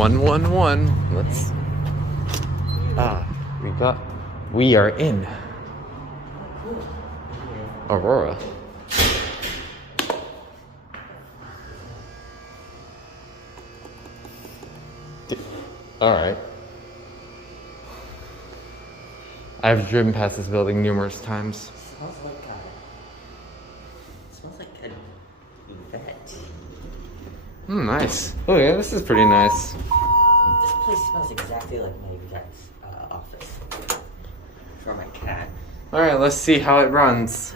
111. Let's. We are in Aurora. All right. I've driven past this building numerous times. Smells like a vet. Nice. Oh yeah, this is pretty nice. This place smells exactly like my vet's office for my cat. All right, let's see how it runs.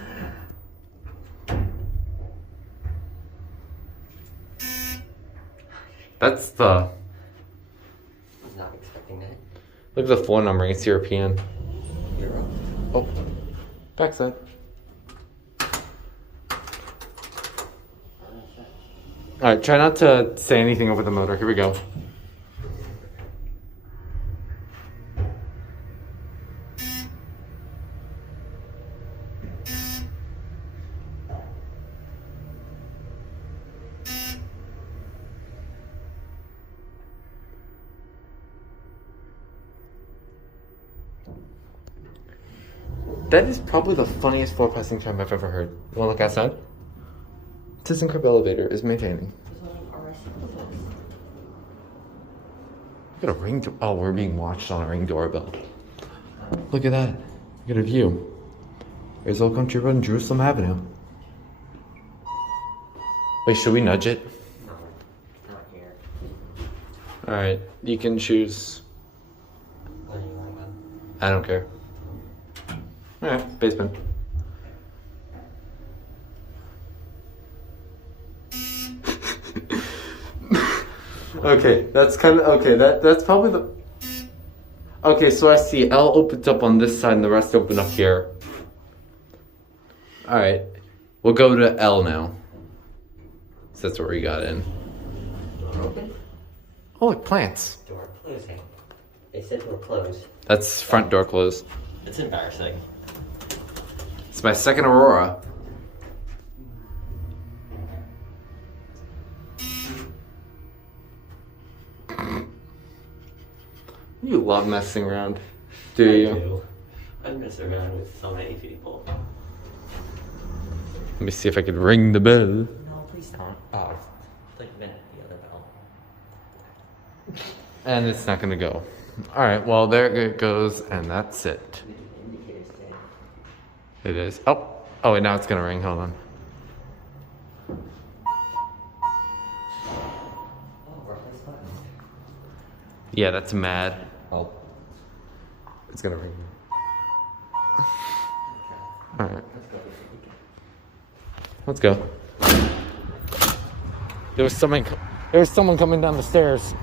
That's the. I was not expecting that. Look at the phone number. It's European. Euro. Oh, backside. All right, try not to say anything over the motor. Here we go. That is probably the funniest floor passing chime I've ever heard. You want to look outside? Thyssenkrupp elevator is maintaining. Look at a ring. Oh, we're being watched on a ring doorbell. Look at that. Look at a view. There's Old Country Road and Jerusalem Avenue. Wait, should we nudge it? No, not here. All right, you can choose. What do you want? I don't care. All right, basement. Okay, that's kind of okay. That's probably the. Okay, so I see L opens up on this side and the rest open up here. All right, we'll go to L now. So that's where we got in. Door open? Oh, look, plants. Door closing. They said door closed. That's front door closed. It's embarrassing. It's my second Aurora. You love messing around, do you? I mess around with so many people. Let me see if I can ring the bell. No, please don't. Oh, it's like the other bell. And it's not gonna go. Alright, well there it goes, and that's it. It is. Oh, wait, now it's gonna ring. Hold on. Yeah, that's mad. Oh. It's gonna ring. Alright. Let's go. There was someone coming down the stairs.